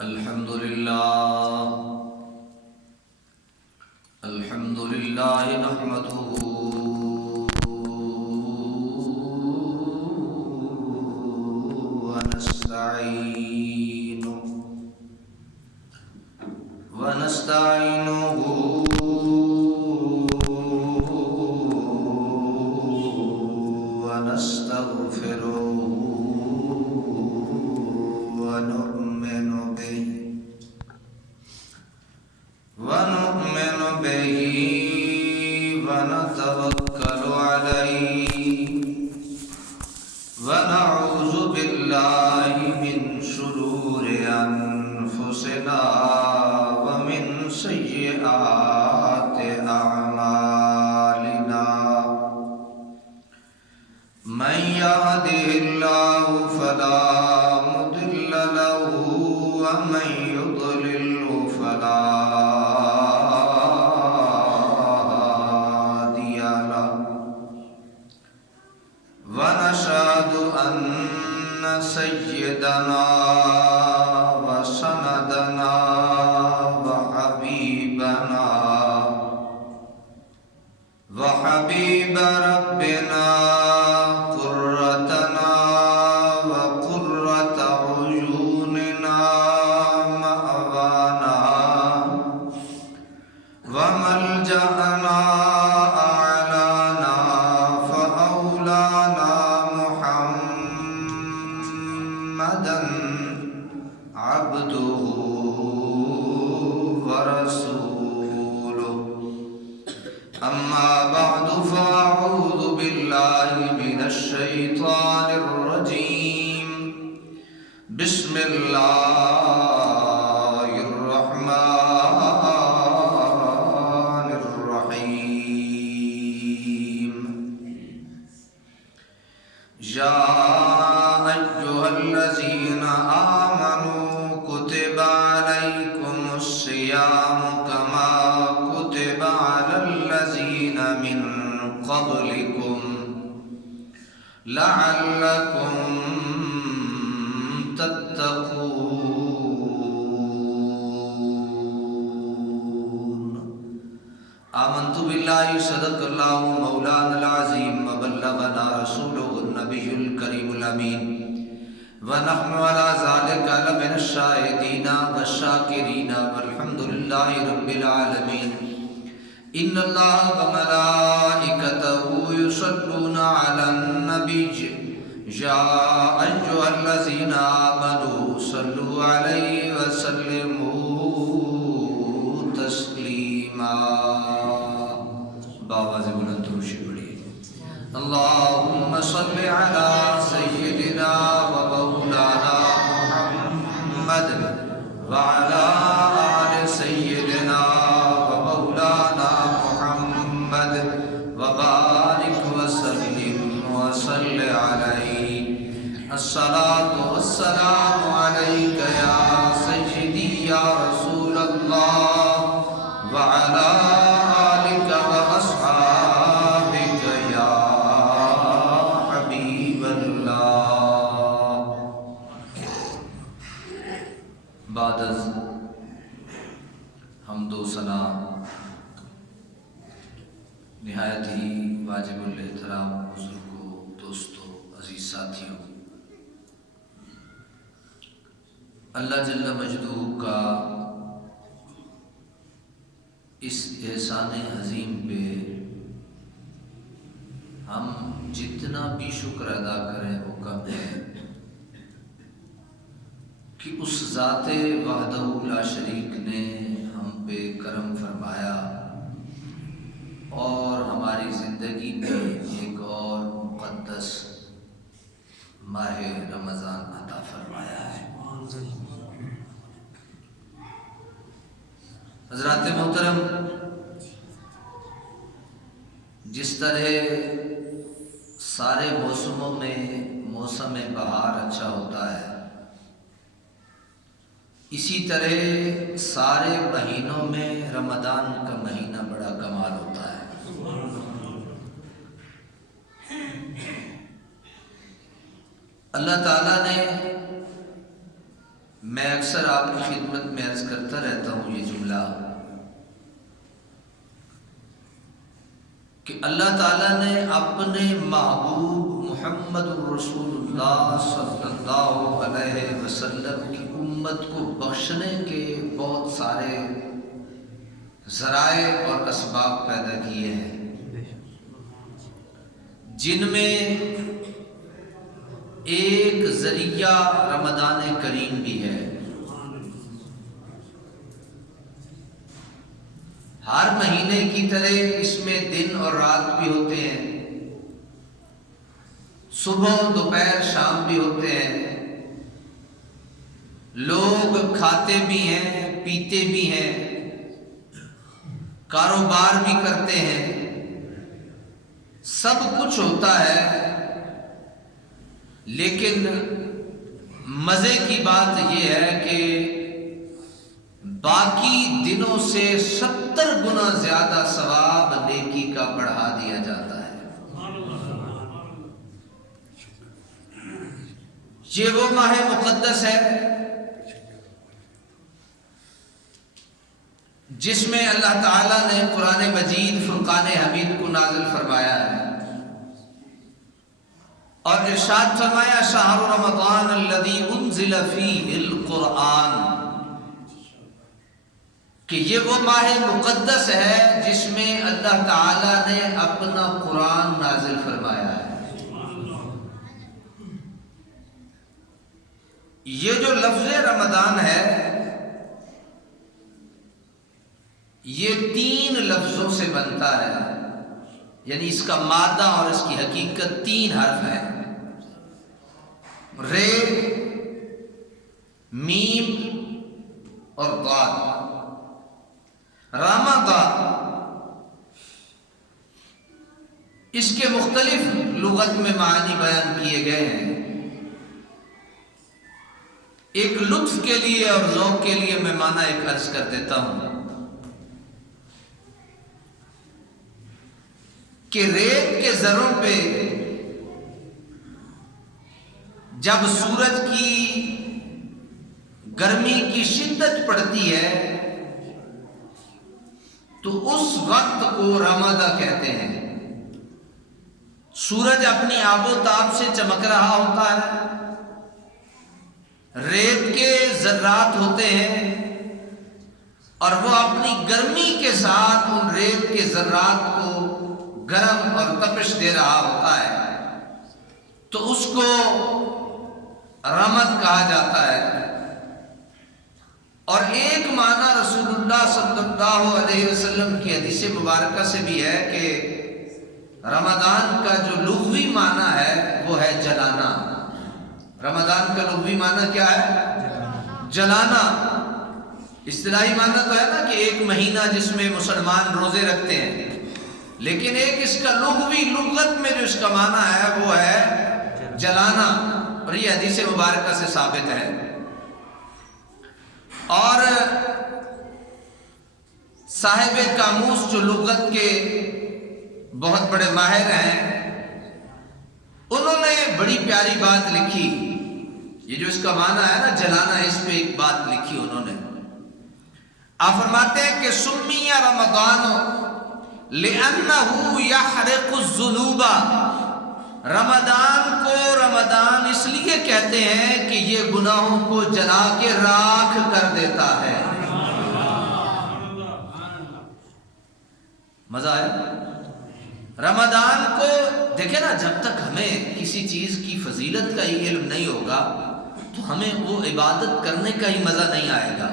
الحمد لله نحمده ونستعينه ونستغفره ونؤمن به ونتوكل عليه ونعوذ بالله من شرور أنفسنا ومن سيئات أعمالنا من يهده الله فلا مضل له ومن يضلل فلا هادي له ونشهد أن سيدنا وسندنا وحبيب ربنا قرتنا وقرة عيوننا مأوانا وملجأنا أعلانا فأولانا محمدا عبده ورسوله أما بعد فأعوذ بالله من الشيطان الرجيم بسم الله الرحمن الرحيم يا أيها الذين آمنوا كتب عليكم الصيام كما كتب على الذين من قبلكم لعلكم تتقون آمنت بالله صدق الله مولانا العظيم وبلغنا رسوله النبي الكريم الأمين ونحن على ذلك لمن الشاهدين والشاكرين والحمد لله رب العالمين إن الله وملائكته يصلون على النبي يا أيها الذين آمنوا صلوا عليه وسلموا تسليما بابا بلند روشی پڑھی اللهم صل على سيدنا ومولانا محمد وعلى آل سيدنا ومولانا محمد وبارك وسلم وصل عليه الصلاة والسلام عليك يا سيدي يا رسول الله وعلى آلك وأصحابك يا حبيب الله بعد از حمد و ثنا نہایت ہی واجب الاحترام بزرگوں دوستوں عزیز ساتھیوں، اللہ جل مجدہ کا اس احسان عظیم پہ ہم جتنا بھی شکر ادا کریں وہ کم ہے کہ اس ذات وحدہ لا شریک نے ہم پہ کرم فرمایا اور ہماری زندگی میں ایک اور مقدس ماہ رمضان عطا فرمایا ہے۔ حضرات محترم، جس طرح سارے موسموں میں موسم بہار اچھا ہوتا ہے، اسی طرح سارے مہینوں میں رمضان کا مہینہ بڑا کمال ہوتا ہے۔ اللہ تعالیٰ نے میں اکثر آپ کی خدمت میں عرض کرتا رہتا ہوں یہ جملہ کہ اللہ تعالیٰ نے اپنے محبوب محمد الرسول اللہ صلی اللہ علیہ وسلم کی امت کو بخشنے کے بہت سارے ذرائع اور اسباب پیدا کیے ہیں، جن میں ایک ذریعہ رمضان کریم بھی ہے۔ ہر مہینے کی طرح اس میں دن اور رات بھی ہوتے ہیں، صبح دوپہر شام بھی ہوتے ہیں، لوگ کھاتے بھی ہیں، پیتے بھی ہیں، کاروبار بھی کرتے ہیں، سب کچھ ہوتا ہے، لیکن مزے کی بات یہ ہے کہ باقی دنوں سے 70 گنا زیادہ ثواب نیکی کا بڑھا دیا جاتا ہے۔ یہ وہ ماہ مقدس ہے جس میں اللہ تعالیٰ نے قرآن مجید فرقان حمید کو نازل فرمایا ہے اور ارشاد فرمایا شہر رمضان الذی انزل فیہ القرآن، کہ یہ وہ ماہ مقدس ہے جس میں اللہ تعالیٰ نے اپنا قرآن نازل فرمایا ہے۔ یہ جو لفظ رمضان ہے یہ 3 لفظوں سے بنتا ہے، یعنی اس کا مادہ اور اس کی حقیقت 3 حرف ہے، رے، میم اور ضاد۔ رمضان اس کے مختلف لغت میں معنی بیان کیے گئے ہیں۔ ایک لطف کے لیے اور ذوق کے لیے میں معنی ایک عرض کر دیتا ہوں کہ ریت کے ذروں پہ جب سورج کی گرمی کی شدت پڑتی ہے تو اس وقت کو رمضان کہتے ہیں۔ سورج اپنی آب و تاب سے چمک رہا ہوتا ہے، ریت کے ذرات ہوتے ہیں اور وہ اپنی گرمی کے ساتھ ان ریت کے ذرات کو گرم اور تپش دے رہا ہوتا ہے، تو اس کو رمضان کہا جاتا ہے۔ اور ایک معنی رسول اللہ صلی اللہ علیہ وسلم کی حدیث مبارکہ سے بھی ہے کہ رمضان کا جو لغوی معنی ہے وہ ہے جلانا۔ رمضان کا لغوی معنی کیا ہے؟ جلانا۔ اصطلاحی معنی تو ہے نا کہ ایک مہینہ جس میں مسلمان روزے رکھتے ہیں، لیکن ایک اس کا لغوی لغت میں جو اس کا معنی ہے وہ ہے جلانا، اور یہ حدیث مبارکہ سے ثابت ہے۔ اور صاحب قاموس جو لغت کے بہت بڑے ماہر ہیں، انہوں نے بڑی پیاری بات لکھی۔ یہ جو اس کا معنی ہے نا جلانا، اس پہ ایک بات لکھی انہوں نے۔ آپ فرماتے ہیں کہ سمی رمضان لأنه يحرق الذنوب، رمضان کو رمضان اس لیے کہتے ہیں کہ یہ گناہوں کو جلا کے راکھ کر دیتا ہے۔ مزہ آیا؟ رمضان کو دیکھیں نا، جب تک ہمیں کسی چیز کی فضیلت کا ہی علم نہیں ہوگا تو ہمیں وہ عبادت کرنے کا ہی مزہ نہیں آئے گا۔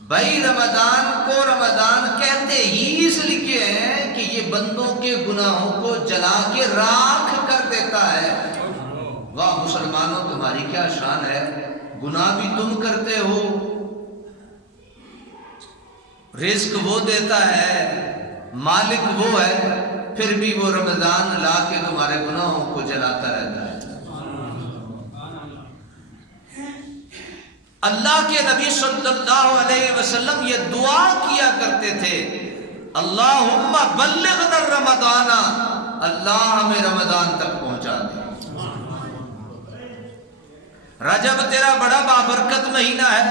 بھائی رمضان کو رمضان کہتے ہی اس لیے ہیں کہ یہ بندوں کے گناہوں کو جلا کے راکھ کر دیتا ہے۔ واہ مسلمانوں، تمہاری کیا شان ہے، گناہ بھی تم کرتے ہو، رزق وہ دیتا ہے، مالک وہ ہے، پھر بھی وہ رمضان لا کے تمہارے گناہوں کو جلاتا رہتا ہے۔ اللہ کے نبی صلی اللہ علیہ وسلم یہ دعا کیا کرتے تھے، اللہم بلغنا رمضان، اللہ ہمیں رمضان تک پہنچا دے۔ رجب تیرا بڑا بابرکت مہینہ ہے،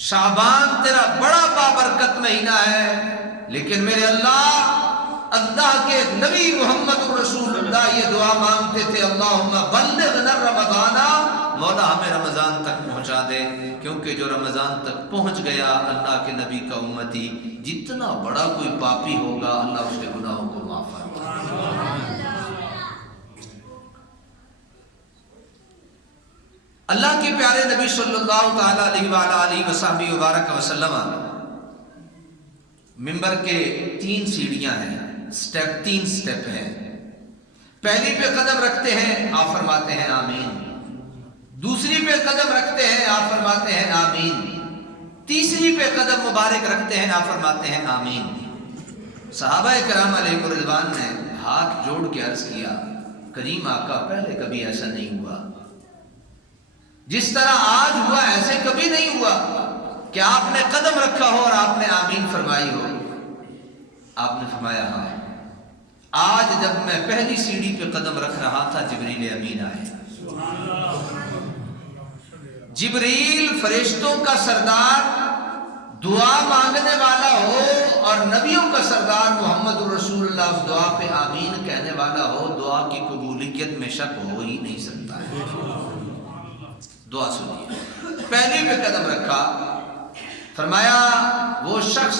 شعبان تیرا بڑا بابرکت مہینہ ہے، لیکن میرے اللہ کے نبی محمد رسول اللہ یہ دعا مانگتے تھے، اللہم بلغنا رمضان، مولا ہمیں رمضان تک پہنچا دے، کیونکہ جو رمضان تک پہنچ گیا اللہ کے نبی کا امتی، جتنا بڑا کوئی پاپی ہوگا اللہ اس کے گناہوں کو معاف فرمائے۔ اللہ کے پیارے نبی صلی اللہ تعالیٰ علیہ وسلم وبارک وسلم، ممبر کے 3 سیڑھیاں ہیں، 3 سٹیپ ہیں۔ پہلی پہ قدم رکھتے ہیں آپ فرماتے ہیں آمین، دوسری پہ قدم رکھتے ہیں آپ فرماتے ہیں آمین، تیسری پہ قدم مبارک رکھتے ہیں آپ فرماتے ہیں آمین۔ صحابہ کرام علیہ رضوان نے ہاتھ جوڑ کے عرض کیا، کریم آقا پہلے کبھی ایسا نہیں ہوا، جس طرح آج ہوا ایسے کبھی نہیں ہوا کہ آپ نے قدم رکھا ہو اور آپ نے آمین فرمائی ہو۔ آپ نے فرمایا ہاں، آج جب میں پہلی سیڑھی پہ قدم رکھ رہا تھا جبریل امین آئے۔ جبریل فرشتوں کا سردار دعا مانگنے والا ہو اور نبیوں کا سردار محمد رسول اللہ اس دعا پہ آمین کہنے والا ہو، دعا کی قبولیت میں شک ہو ہی نہیں سکتا ہے۔ دعا سنیے، پہلی پہ قدم رکھا، فرمایا وہ شخص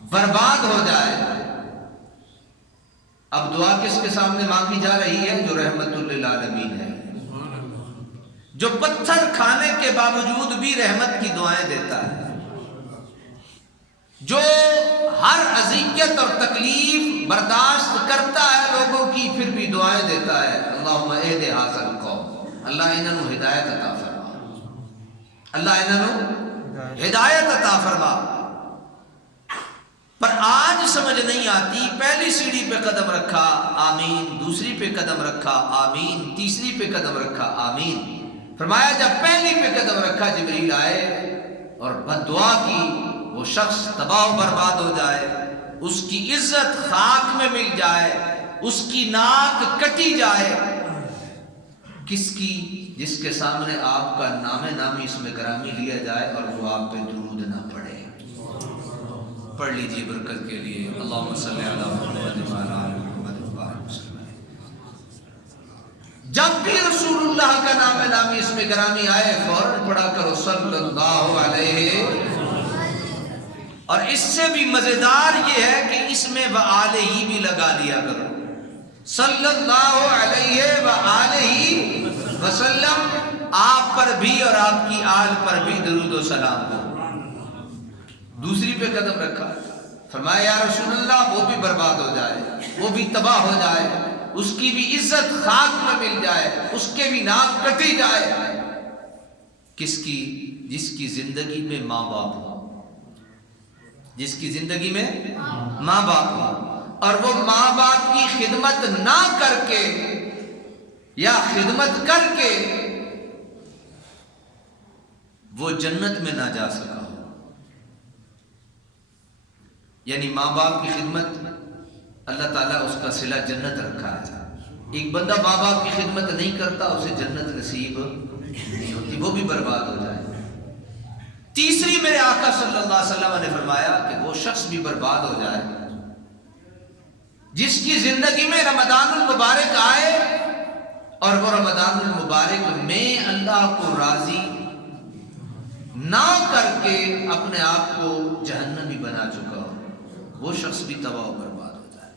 برباد ہو جائے۔ اب دعا کس کے سامنے مانگی جا رہی ہے؟ جو رحمت للعالمین ہے، جو پتھر کھانے کے باوجود بھی رحمت کی دعائیں دیتا ہے، جو ہر اذیت اور تکلیف برداشت کرتا ہے لوگوں کی پھر بھی دعائیں دیتا ہے۔ اللہم اہد ھذا القوم، اللہ انہاں نو ہدایت عطا فرما، اللہ انہاں نو ہدایت عطا فرما۔ پر آج سمجھ نہیں آتی، پہلی سیڑھی پہ قدم رکھا آمین، دوسری پہ قدم رکھا آمین، تیسری پہ قدم رکھا آمین۔ فرمایا جب پہلی پہ قدم رکھا جبریل آئے اور بد دعا کی، وہ شخص تباہ و برباد ہو جائے، اس کی عزت خاک میں مل جائے، اس کی ناک کٹی جائے۔ کس کی؟ جس کے سامنے آپ کا نام نامی اس میں گرامی لیا جائے اور وہ آپ پہ درود نہ پڑے۔ پڑھ لیجیے برکت کے لیے، اللہم صلی علی محمد وعلی آل محمد وبارک وسلم۔ جب بھی رسول اللہ کا نام نامی اس میں گرامی آئے فوراً پڑھا کرو صلی اللہ علیہ۔ اور اس سے بھی مزیدار یہ ہے کہ اس میں وآلہ بھی لگا لیا کرو، صلی اللہ علیہ وآلہ وسلم، آپ پر بھی اور آپ کی آل پر بھی درود و سلام ہو۔ دوسری پہ قدم رکھا، فرمایا یا رسول اللہ وہ بھی برباد ہو جائے، وہ بھی تباہ ہو جائے، اس کی بھی عزت خاک میں مل جائے، اس کے بھی ناک کٹی جائے۔ کس کی؟ جس کی زندگی میں ماں باپ ہو، جس کی زندگی میں ماں باپ ہو اور وہ ماں باپ کی خدمت نہ کر کے یا خدمت کر کے وہ جنت میں نہ جا سکا ہو۔ یعنی ماں باپ کی خدمت اللہ تعالیٰ اس کا صلہ جنت رکھا ہے۔ ایک بندہ ماں باپ کی خدمت نہیں کرتا، اسے جنت نصیب نہیں ہوتی، وہ بھی برباد ہو جائے۔ تیسری میرے آقا صلی اللہ علیہ وسلم نے فرمایا کہ وہ شخص بھی برباد ہو جائے جس کی زندگی میں رمضان المبارک آئے اور وہ رمضان المبارک میں اللہ کو راضی نہ کر کے اپنے آپ کو جہنمی بنا چکا ہو، وہ شخص بھی تباہ و برباد ہو جائے۔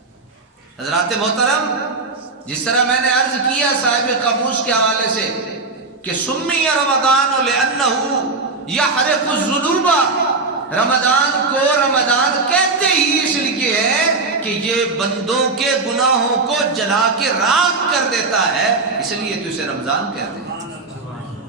حضرات محترم، جس طرح میں نے عرض کیا صاحب قاموس کے حوالے سے کہ سمی رمضان لأنہ یحرق الذنوب، رمضان کو رمضان کہتے ہی اس لیے ہے کہ یہ بندوں کے گناہوں کو جلا کے راکھ کر دیتا ہے، اس لیے تو اسے رمضان کہتے ہیں۔